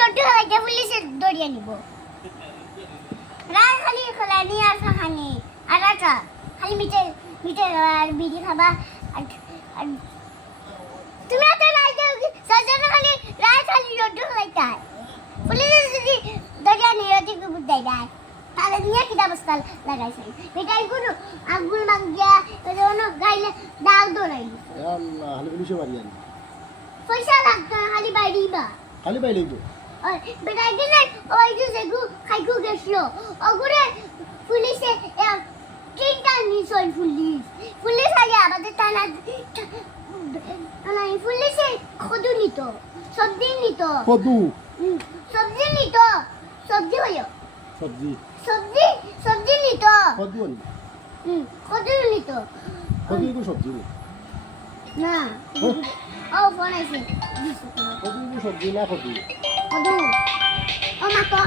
লটু হইতে পুলিশে দড়িয়ে নিব রাত খালি খোলানি আর খানি আর আটা খালি মিটে মিটে আর বিড়ি খাবা আর তুমি তো রাইতে সজনা খালি রাত খালি লটু হইতে পুলিশে যদি দড়িয়ে নিয়ে দিকে বুঝাই দেয় তাহলে নিয়ে কি ব্যবস্থা লাগাইছেন বেটাই গুরু আগুন মাগিয়া ওনো গাইলে দাগ দৌড়াইলি আল্লাহ খালি পুলিশে বাড়ি আনি পয়সা লাগতো না, খালি বাইরিবা খালি বাইরে তো আর বেটাই গেলে ওই যে সেগু খাইকু গেছলো ওগুরে পুলিশে তিনটা নিছল পুলিশ আগে আমাদের থানা পুলিশে খদু নিত সবজি নিত কদু সবজি নিত সবজি হইও সবজি সবজি নিত কদু আনি খদু নিত কদু তো সবজি না ও ফোন আইছে কদু তো সবজি না কদু খদু ও মা তো